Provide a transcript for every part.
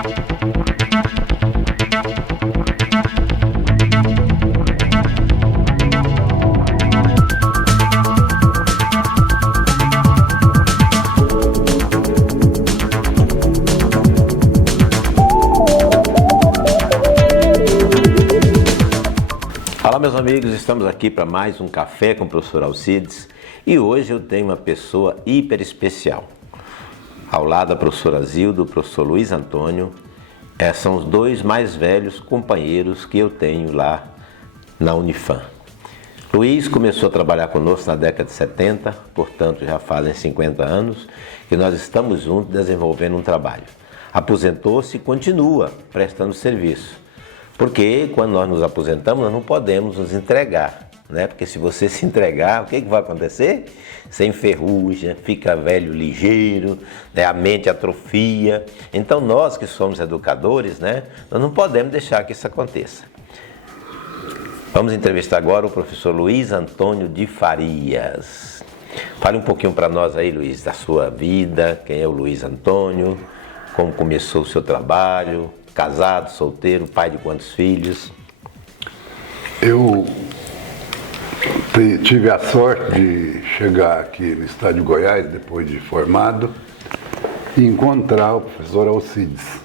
Olá meus amigos, estamos aqui para mais um Café com o Professor Alcides e hoje eu tenho uma pessoa hiper especial. Ao lado da professora Zilda, o professor Luiz Antônio, são os dois mais velhos companheiros que eu tenho lá na Unifam. Luiz começou a trabalhar conosco na década de 70, portanto já fazem 50 anos que nós estamos juntos desenvolvendo um trabalho. Aposentou-se e continua prestando serviço. Porque quando nós nos aposentamos, nós não podemos nos entregar, né? Porque se você se entregar, o que vai acontecer? Você enferruja, fica velho ligeiro, né? A mente atrofia. Então nós que somos educadores, né? Nós não podemos deixar que isso aconteça. Vamos entrevistar agora o professor Luiz Antônio de Farias. Fale um pouquinho para nós aí, Luiz, da sua vida, quem é o Luiz Antônio, como começou o seu trabalho, casado, solteiro, pai de quantos filhos? Eu tive a sorte de chegar aqui no estado de Goiás, depois de formado, e encontrar o professor Alcides.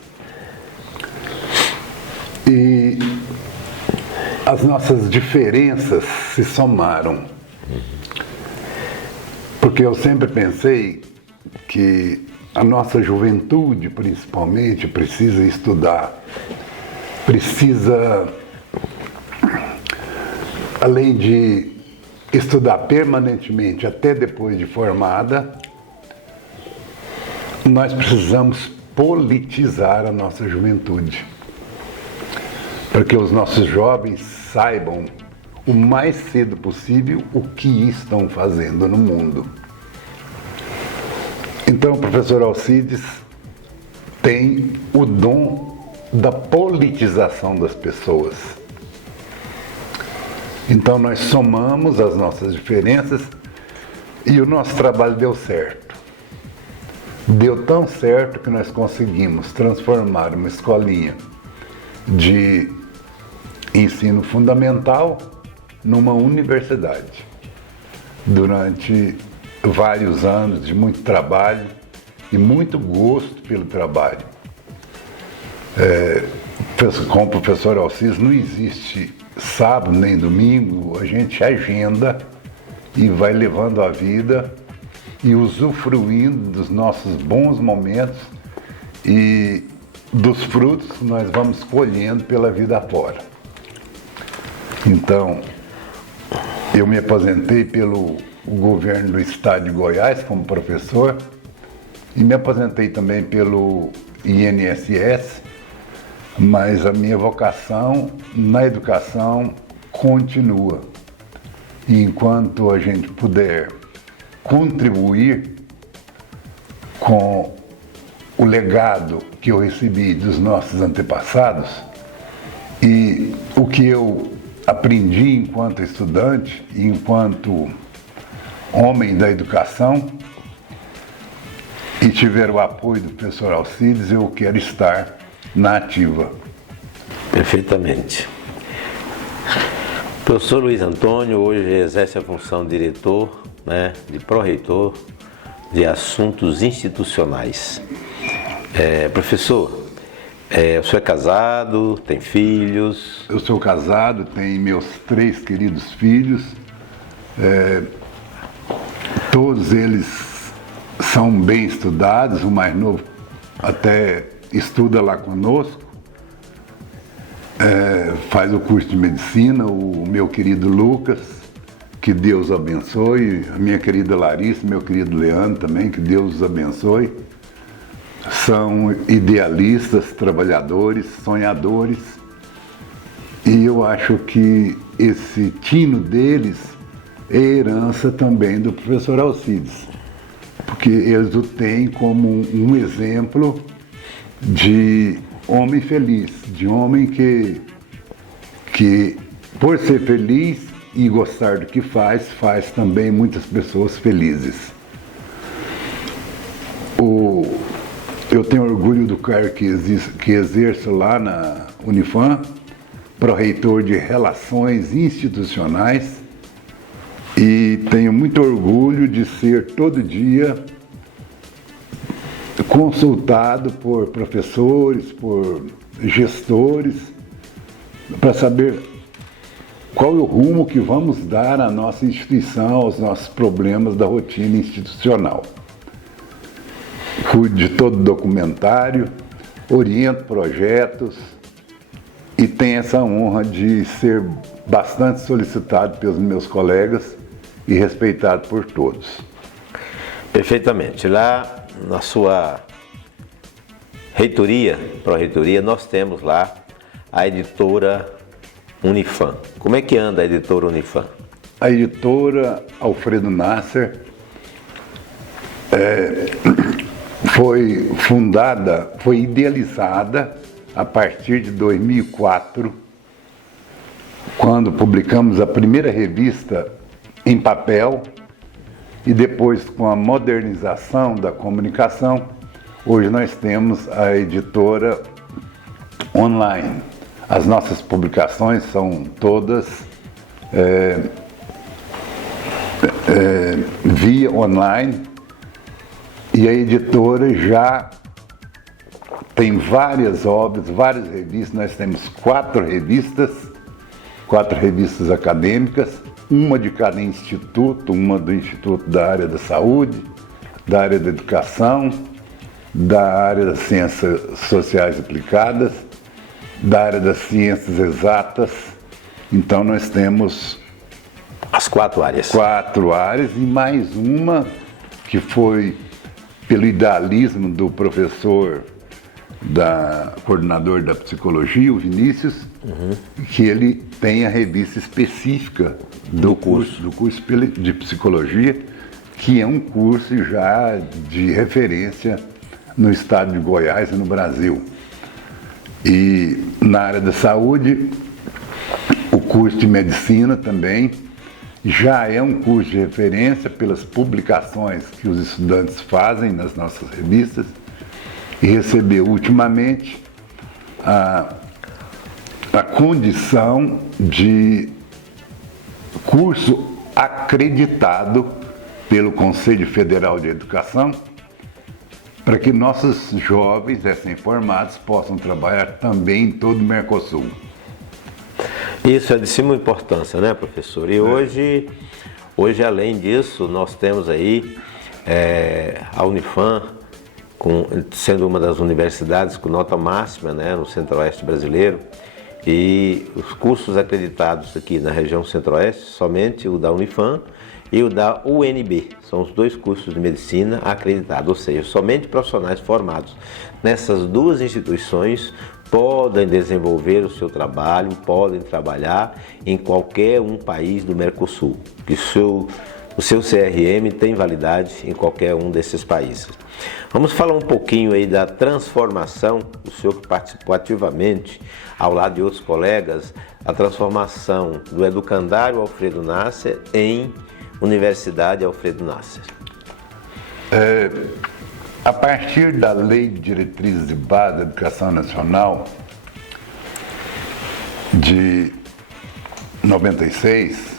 E as nossas diferenças se somaram. Porque eu sempre pensei que a nossa juventude, principalmente, precisa estudar, precisa, além de estudar permanentemente até depois de formada, nós precisamos politizar a nossa juventude, para que os nossos jovens saibam o mais cedo possível o que estão fazendo no mundo. Então, o professor Alcides tem o dom da politização das pessoas. Então, nós somamos as nossas diferenças e o nosso trabalho deu certo. Deu tão certo que nós conseguimos transformar uma escolinha de ensino fundamental numa universidade. Durante vários anos de muito trabalho e muito gosto pelo trabalho. Com o professor Alcides não existe sábado nem domingo, a gente agenda e vai levando a vida e usufruindo dos nossos bons momentos e dos frutos que nós vamos colhendo pela vida fora. Então, eu me aposentei pelo governo do estado de Goiás como professor e me aposentei também pelo INSS, mas a minha vocação na educação continua. E enquanto a gente puder contribuir com o legado que eu recebi dos nossos antepassados e o que eu aprendi enquanto estudante e enquanto homem da educação e tiver o apoio do professor Alcides, eu quero estar na ativa. Perfeitamente. O professor Luiz Antônio hoje exerce a função de diretor, né, de pró-reitor de assuntos institucionais. Professor, o senhor é casado, tem filhos? Eu sou casado, tenho meus 3 queridos filhos. Todos eles são bem estudados, o mais novo até estuda lá conosco, faz o curso de medicina, o meu querido Lucas, que Deus abençoe, a minha querida Larissa, meu querido Leandro também, que Deus os abençoe. São idealistas, trabalhadores, sonhadores, e eu acho que esse tino deles é herança também do professor Alcides, porque eles o têm como um exemplo de homem feliz, de homem que por ser feliz e gostar do que faz também muitas pessoas felizes. Eu tenho orgulho do cargo que exerço lá na Unifam, pró-reitor de Relações Institucionais, e tenho muito orgulho de ser todo dia consultado por professores, por gestores, para saber qual é o rumo que vamos dar à nossa instituição, aos nossos problemas da rotina institucional. Cuido de todo documentário, oriento projetos e tenho essa honra de ser bastante solicitado pelos meus colegas e respeitado por todos. Perfeitamente. Lá na sua reitoria, pró-reitoria, nós temos lá a editora Unifam. Como é que anda a editora Unifam? A editora Alfredo Nasser foi fundada, foi idealizada a partir de 2004, quando publicamos a primeira revista em papel e depois, com a modernização da comunicação, hoje nós temos a editora online. As nossas publicações são todas via online e a editora já tem várias obras, várias revistas. Nós temos quatro revistas acadêmicas, uma de cada instituto, uma do Instituto da área da saúde, da área da educação, da área das ciências sociais aplicadas, da área das ciências exatas. Então nós temos as quatro áreas. Quatro áreas e mais uma que foi pelo idealismo do professor, coordenador da psicologia, o Vinícius, que ele tem a revista específica do curso de psicologia, que é um curso já de referência no estado de Goiás e no Brasil. E na área da saúde, o curso de medicina também já é um curso de referência pelas publicações que os estudantes fazem nas nossas revistas, e recebeu ultimamente a condição de curso acreditado pelo Conselho Federal de Educação, para que nossos jovens recém-formados possam trabalhar também em todo o Mercosul. Isso é de suma importância, né, professor? E hoje, além disso, nós temos aí a Unifam, sendo uma das universidades com nota máxima, né, no Centro-Oeste brasileiro, e os cursos acreditados aqui na região Centro-Oeste, somente o da Unifam e o da UNB, são os dois cursos de medicina acreditados, ou seja, somente profissionais formados nessas duas instituições podem desenvolver o seu trabalho, podem trabalhar em qualquer um país do Mercosul, que o seu CRM tem validade em qualquer um desses países. Vamos falar um pouquinho aí da transformação, o senhor que participou ativamente, ao lado de outros colegas, a transformação do Educandário Alfredo Nasser em Universidade Alfredo Nasser. A partir da Lei de Diretrizes de Base da Educação Nacional de 96,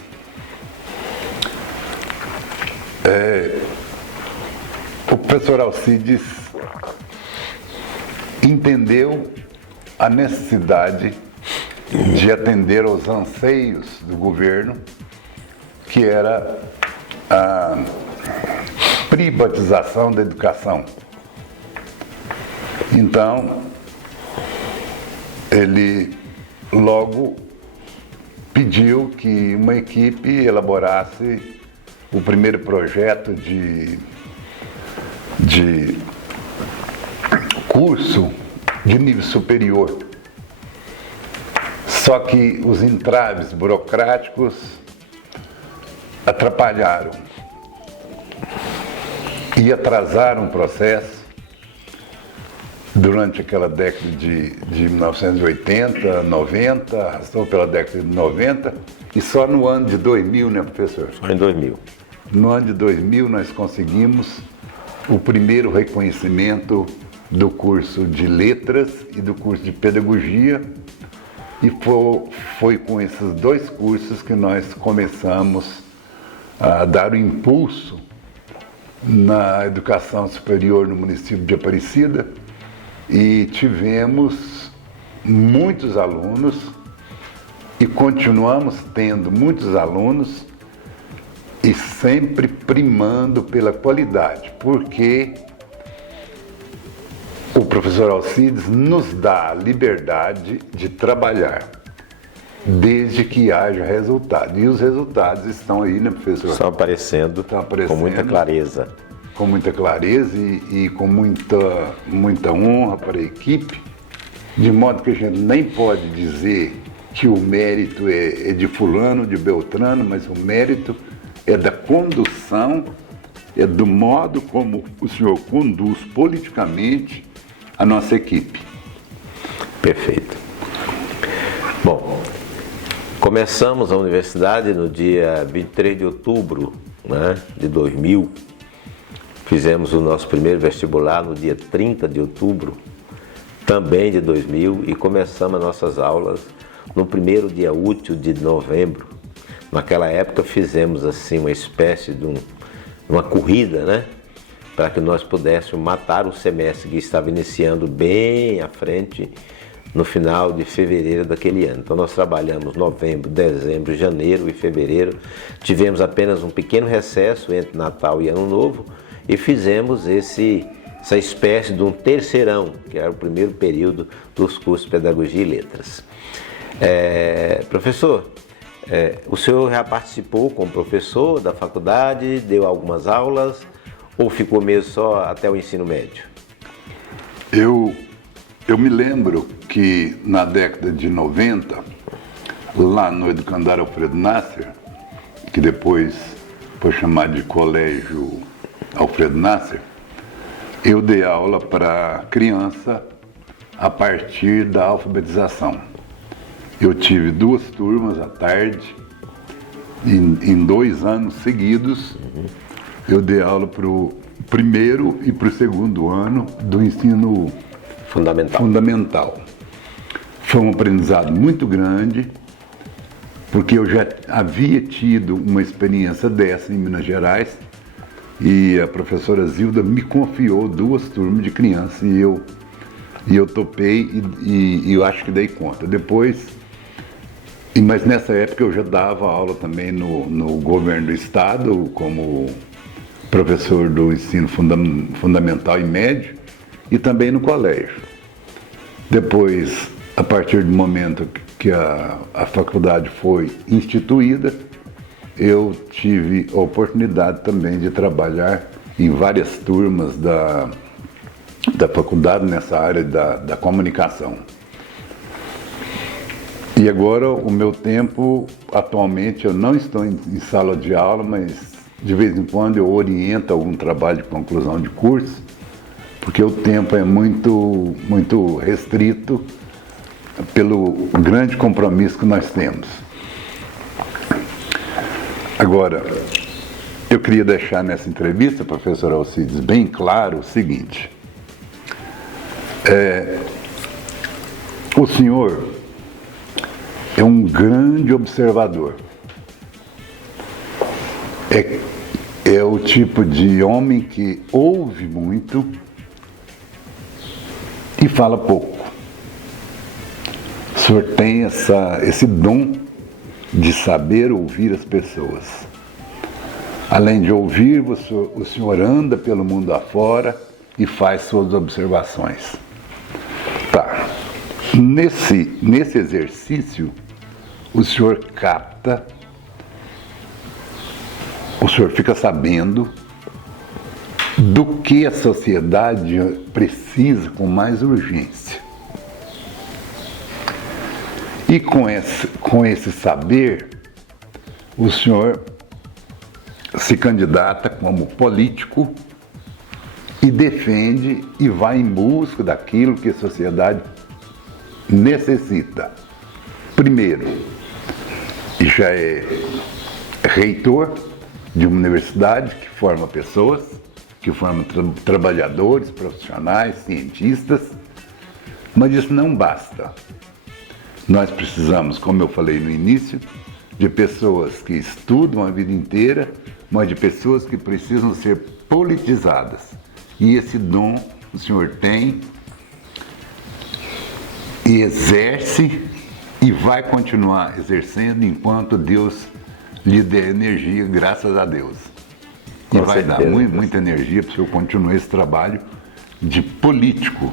o professor Alcides entendeu a necessidade de atender aos anseios do governo, que era a privatização da educação. Então, ele logo pediu que uma equipe elaborasse o primeiro projeto de curso de nível superior. Só que os entraves burocráticos atrapalharam e atrasaram o processo durante aquela década de 1980, 90, arrastou pela década de 90, e só no ano de 2000, né, professor? Só em 2000. No ano de 2000 nós conseguimos o primeiro reconhecimento do curso de Letras e do curso de Pedagogia, e foi com esses dois cursos que nós começamos a dar o impulso na educação superior no município de Aparecida, e tivemos muitos alunos e continuamos tendo muitos alunos, e sempre primando pela qualidade, porque o professor Alcides nos dá a liberdade de trabalhar, desde que haja resultado. E os resultados estão aí, né, professor? Estão aparecendo com muita clareza. Com muita clareza e com muita honra para a equipe, de modo que a gente nem pode dizer que o mérito é de fulano, de Beltrano, mas o mérito é da condução, é do modo como o senhor conduz politicamente a nossa equipe. Perfeito. Bom, começamos a universidade no dia 23 de outubro, né, de 2000. Fizemos o nosso primeiro vestibular no dia 30 de outubro, também de 2000, e começamos as nossas aulas no primeiro dia útil de novembro. Naquela época fizemos assim uma espécie de uma corrida, né? Para que nós pudéssemos matar o semestre que estava iniciando bem à frente no final de fevereiro daquele ano. Então nós trabalhamos novembro, dezembro, janeiro e fevereiro. Tivemos apenas um pequeno recesso entre Natal e Ano Novo e fizemos essa espécie de um terceirão, que era o primeiro período dos cursos de Pedagogia e Letras. Professor, o senhor já participou como professor da faculdade, deu algumas aulas, ou ficou mesmo só até o ensino médio? Eu me lembro que na década de 90, lá no Educandário Alfredo Nasser, que depois foi chamado de Colégio Alfredo Nasser, eu dei aula para criança a partir da alfabetização. Eu tive 2 turmas à tarde, em 2 anos seguidos, eu dei aula para o primeiro e para o segundo ano do ensino fundamental. Foi um aprendizado muito grande, porque eu já havia tido uma experiência dessa em Minas Gerais, e a professora Zilda me confiou 2 turmas de criança, e eu topei e eu acho que dei conta. Depois, mas nessa época eu já dava aula também no governo do estado, como professor do ensino fundamental e médio, e também no colégio. Depois, a partir do momento que a faculdade foi instituída, eu tive a oportunidade também de trabalhar em várias turmas da faculdade nessa área da comunicação. E agora o meu tempo, atualmente eu não estou em sala de aula, mas de vez em quando eu oriento algum trabalho de conclusão de curso, porque o tempo é muito restrito pelo grande compromisso que nós temos. Agora, eu queria deixar nessa entrevista, professor Alcides, bem claro o seguinte: o senhor é um grande observador. É o tipo de homem que ouve muito e fala pouco. O senhor tem esse dom de saber ouvir as pessoas. Além de ouvir, o senhor anda pelo mundo afora e faz suas observações. Tá. Nesse exercício, o senhor capta, o senhor fica sabendo do que a sociedade precisa com mais urgência. E com esse saber, o senhor se candidata como político e defende e vai em busca daquilo que a sociedade necessita. Primeiro, já é reitor de uma universidade que forma pessoas, que formam trabalhadores, profissionais, cientistas, mas isso não basta. Nós precisamos, como eu falei no início, de pessoas que estudam a vida inteira, mas de pessoas que precisam ser politizadas. E esse dom o senhor tem e exerce e vai continuar exercendo enquanto Deus lhe der energia, graças a Deus. E vai dar muita energia para o senhor continuar esse trabalho de político,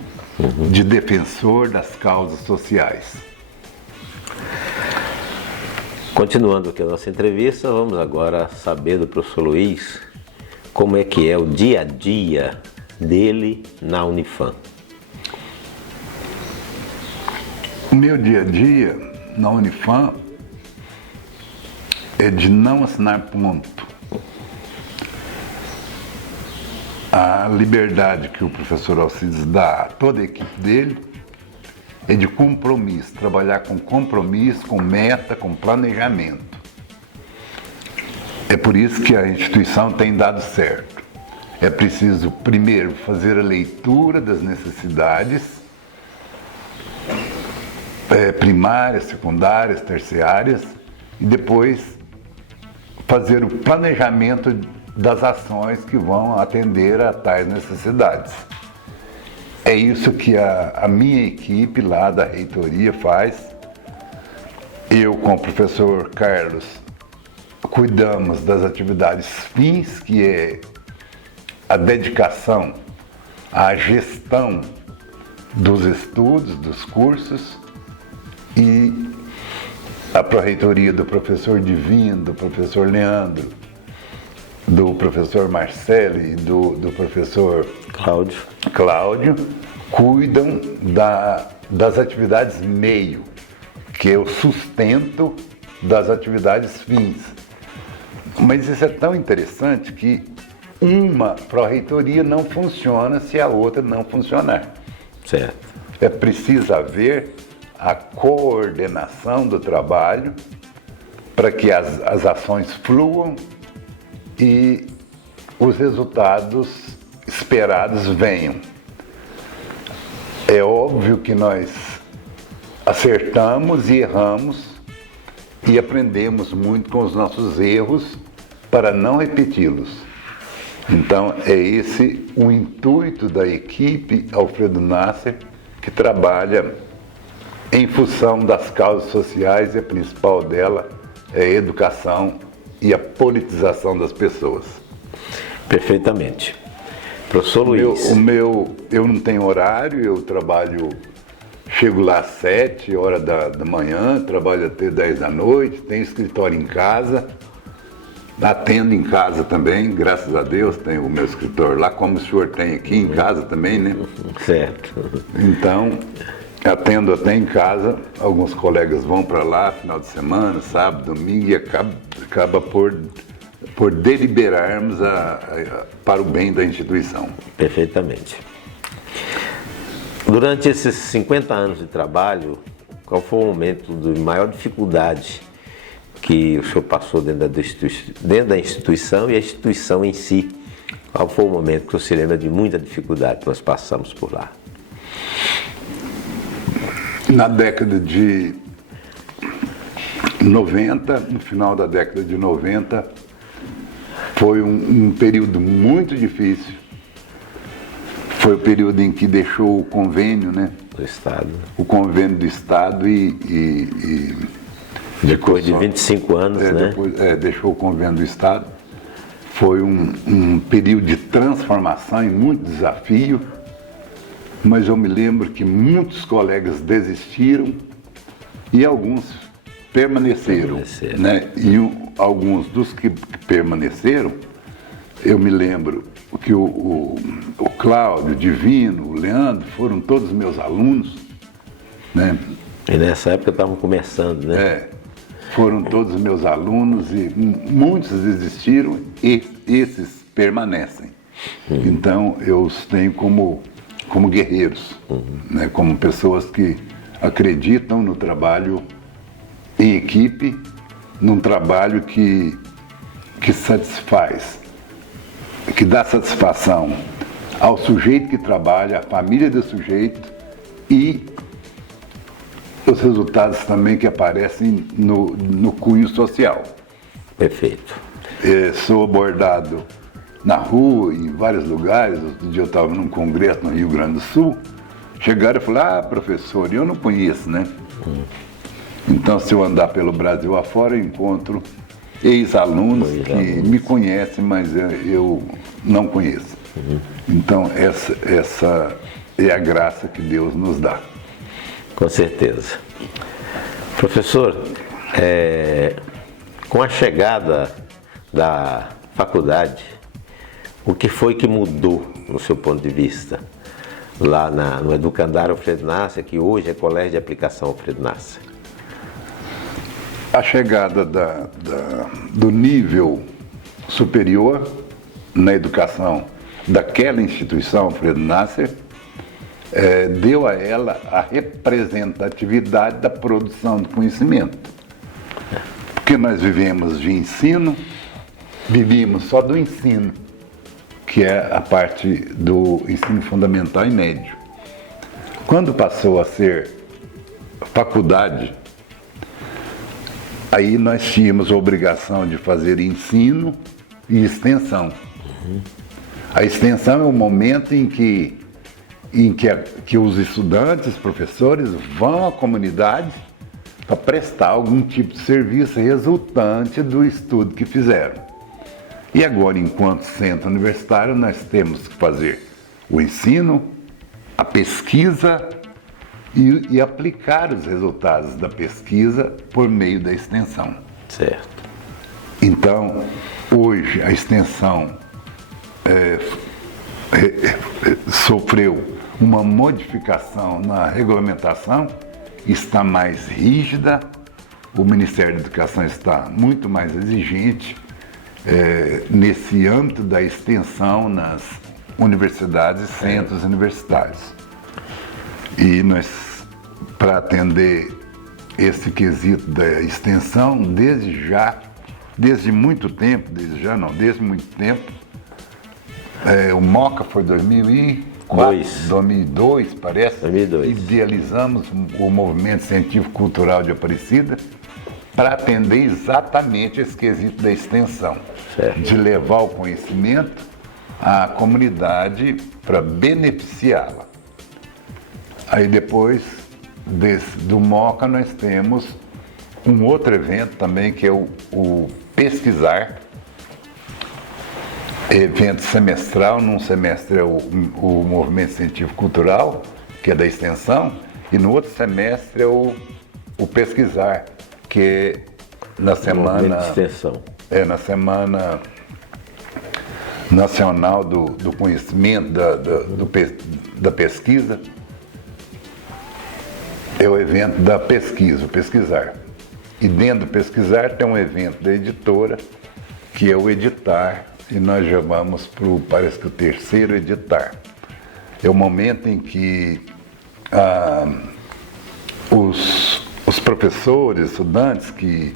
de defensor das causas sociais. Continuando aqui a nossa entrevista, vamos agora saber do professor Luiz como é que é o dia a dia dele na Unifam. O meu dia a dia na Unifam é de não assinar ponto. A liberdade que o professor Alcides dá a toda a equipe dele é de compromisso, trabalhar com compromisso, com meta, com planejamento. É por isso que a instituição tem dado certo. É preciso, primeiro, fazer a leitura das necessidades primárias, secundárias, terciárias, e depois fazer o planejamento das ações que vão atender a tais necessidades. É isso que a minha equipe lá da reitoria faz. Eu, com o professor Carlos, cuidamos das atividades fins, que é a dedicação à gestão dos estudos, dos cursos, e a pró-reitoria do professor Divino, do professor Leandro, do professor Marcelo e do professor Cláudio cuidam das atividades meio, que é o sustento das atividades fins. Mas isso é tão interessante que uma pró-reitoria não funciona se a outra não funcionar. Certo. É preciso haver a coordenação do trabalho para que as ações fluam e os resultados esperados venham. É óbvio que nós acertamos e erramos e aprendemos muito com os nossos erros para não repeti-los. Então é esse o intuito da equipe Alfredo Nasser, que trabalha em função das causas sociais, e a principal dela é a educação e a politização das pessoas. Perfeitamente. Professor Luiz. Eu não tenho horário, eu trabalho, chego lá às 7h da manhã, trabalho até 10 da noite, tenho escritório em casa, atendo em casa também, graças a Deus, tenho o meu escritório lá, como o senhor tem aqui em casa também, né? Certo. Então, atendo até em casa, alguns colegas vão para lá, final de semana, sábado, domingo, e acaba por deliberarmos para o bem da instituição. Perfeitamente. Durante esses 50 anos de trabalho, qual foi o momento de maior dificuldade que o senhor passou dentro da instituição e a instituição em si? Qual foi o momento que o senhor se lembra de muita dificuldade que nós passamos por lá? Na década de 90, no final da década de 90, foi um período muito difícil. Foi o período em que deixou o convênio, né? Do Estado. O convênio do Estado depois de 25 anos, né? Depois, deixou o convênio do Estado. Foi um período de transformação e muito desafio. Mas eu me lembro que muitos colegas desistiram e alguns permaneceram. Né? E alguns dos que permaneceram, eu me lembro que o Cláudio, o Divino, o Leandro, foram todos meus alunos. Né? E nessa época estavam começando, né? Foram todos meus alunos e muitos desistiram e esses permanecem. Então eu os tenho como guerreiros, né? Como pessoas que acreditam no trabalho em equipe, num trabalho que satisfaz que dá satisfação ao sujeito que trabalha, à família do sujeito e os resultados também que aparecem no cunho social. Perfeito. Sou abordado na rua, em vários lugares. Outro dia eu estava num congresso no Rio Grande do Sul. Chegaram e falaram: professor, eu não conheço, né? Então, se eu andar pelo Brasil afora, eu encontro ex-alunos que me conhecem, mas eu não conheço. Então, essa é a graça que Deus nos dá. Com certeza. Professor, com a chegada da faculdade, o que foi que mudou, no seu ponto de vista, lá no Educandário Alfredo Nasser, que hoje é Colégio de Aplicação Alfredo Nasser? A chegada do nível superior na educação daquela instituição, Alfredo Nasser, deu a ela a representatividade da produção do conhecimento. Porque nós vivemos de ensino, vivíamos só do ensino, que é a parte do ensino fundamental e médio. Quando passou a ser faculdade, aí nós tínhamos a obrigação de fazer ensino e extensão. A extensão é o momento em que os estudantes, os professores vão à comunidade para prestar algum tipo de serviço resultante do estudo que fizeram. E agora, enquanto centro universitário, nós temos que fazer o ensino, a pesquisa e aplicar os resultados da pesquisa por meio da extensão. Certo. Então, hoje a extensão sofreu uma modificação na regulamentação, está mais rígida, o Ministério da Educação está muito mais exigente nesse âmbito da extensão nas universidades e centros universitários. E nós, para atender esse quesito da extensão, desde muito tempo, o MOCA foi 2002, parece. 2002. Idealizamos o Movimento Científico Cultural de Aparecida para atender exatamente esse quesito da extensão, certo, de levar o conhecimento à comunidade para beneficiá-la. Aí depois do MOCA nós temos um outro evento também, que é o Pesquisar, evento semestral. Num semestre é o Movimento Científico Cultural, que é da extensão, e no outro semestre é o Pesquisar, que é na semana de extensão. Na Semana Nacional do Conhecimento, da Pesquisa. É o evento da pesquisa, o Pesquisar. E dentro do Pesquisar tem um evento da editora, que é o Editar, e nós já vamos parece que o terceiro Editar. É o momento em que os professores, estudantes que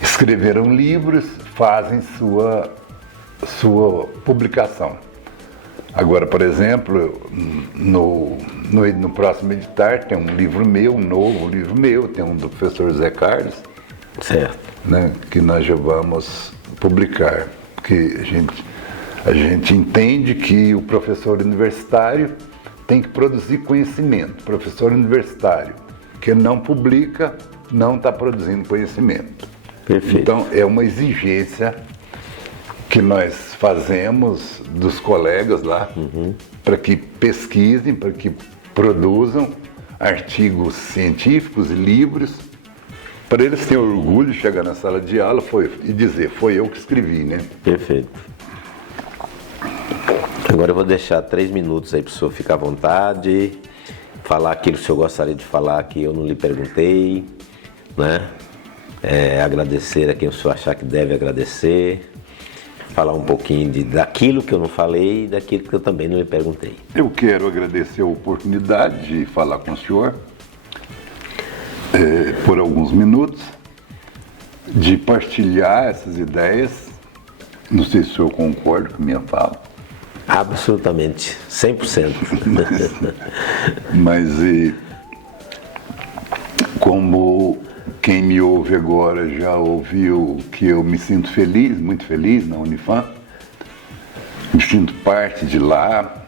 escreveram livros fazem sua publicação. Agora, por exemplo, no próximo Editar tem um livro meu, um novo livro meu, tem um do professor Zé Carlos, certo, né, que nós já vamos publicar. Porque a gente entende que o professor universitário tem que produzir conhecimento. O professor universitário que não publica não está produzindo conhecimento. Perfeito. Então, é uma exigência que nós fazemos dos colegas lá, para que pesquisem, para que produzam artigos científicos e livros, para eles terem orgulho de chegar na sala de aula e dizer: foi eu que escrevi, né? Perfeito. Agora eu vou deixar 3 minutos aí para o senhor ficar à vontade, falar aquilo que o senhor gostaria de falar que eu não lhe perguntei, né? Agradecer a quem o senhor achar que deve agradecer, falar um pouquinho daquilo que eu não falei e daquilo que eu também não lhe perguntei. Eu quero agradecer a oportunidade de falar com o senhor por alguns minutos, de partilhar essas ideias Não sei se o senhor concorda com a minha fala. Absolutamente, 100%. Mas como quem me ouve agora já ouviu que eu me sinto feliz, muito feliz na Unifam, me sinto parte de lá,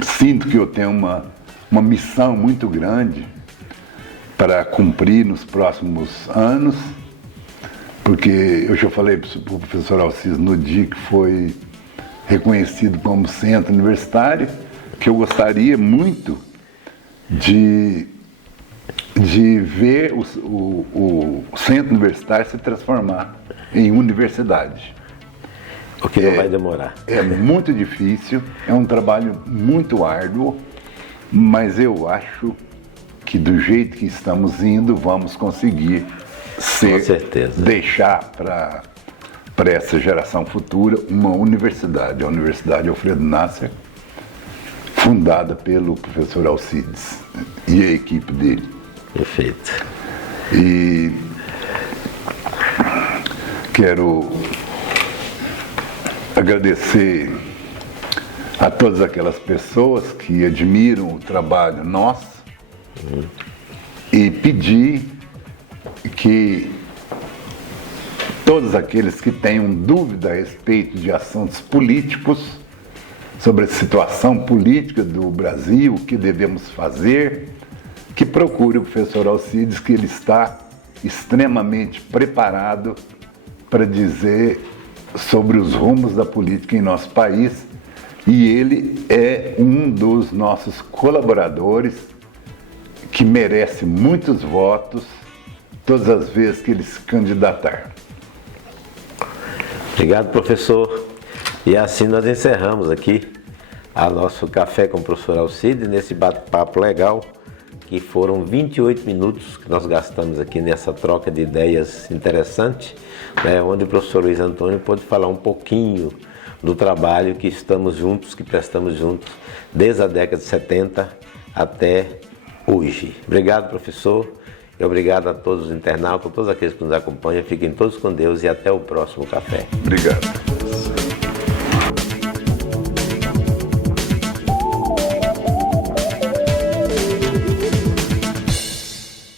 sinto que eu tenho uma missão muito grande para cumprir nos próximos anos, porque eu já falei para o professor Alcides no dia que foi reconhecido como centro universitário, que eu gostaria muito de ver o centro universitário se transformar em universidade. O que não vai demorar. É muito difícil, é um trabalho muito árduo, mas eu acho que do jeito que estamos indo, vamos conseguir Com certeza. deixar para essa geração futura uma universidade, a Universidade Alfredo Nasser, fundada pelo professor Alcides e a equipe dele. Perfeito. E quero agradecer a todas aquelas pessoas que admiram o trabalho nosso e pedir que todos aqueles que tenham dúvida a respeito de assuntos políticos, sobre a situação política do Brasil, o que devemos fazer, que procure o professor Alcides, que ele está extremamente preparado para dizer sobre os rumos da política em nosso país, e ele é um dos nossos colaboradores que merece muitos votos todas as vezes que ele se candidatar. Obrigado, professor. E assim nós encerramos aqui a nosso Café com o professor Alcides, nesse bate-papo legal, que foram 28 minutos que nós gastamos aqui nessa troca de ideias interessante, né, onde o professor Luiz Antônio pôde falar um pouquinho do trabalho que estamos juntos, que prestamos juntos, desde a década de 70 até hoje. Obrigado, professor, e obrigado a todos os internautas, a todos aqueles que nos acompanham. Fiquem todos com Deus e até o próximo café. Obrigado.